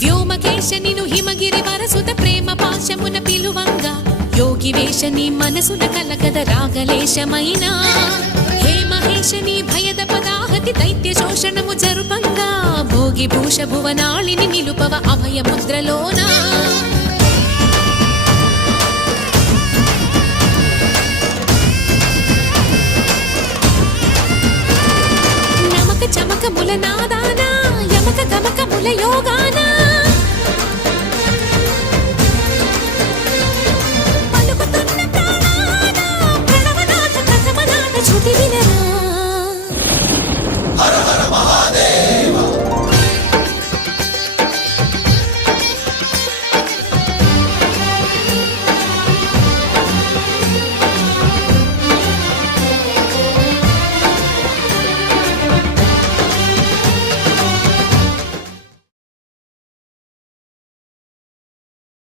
వ్యోమకేశ నిను హిమగిరి వరసుత ప్రేమ పాశమున పిలువంగా యోగి వేష నీ మనసున కలగద రాగలేశమైన హే మహేశ నీ భయద పదాహతి దైత్య శోషణము జరుపంగా భోగి భూష భువనాళిని నిలుపవ అభయ ముద్రలోనా నమక చమక ముల నాదానా యమక గమక ముల యోగానా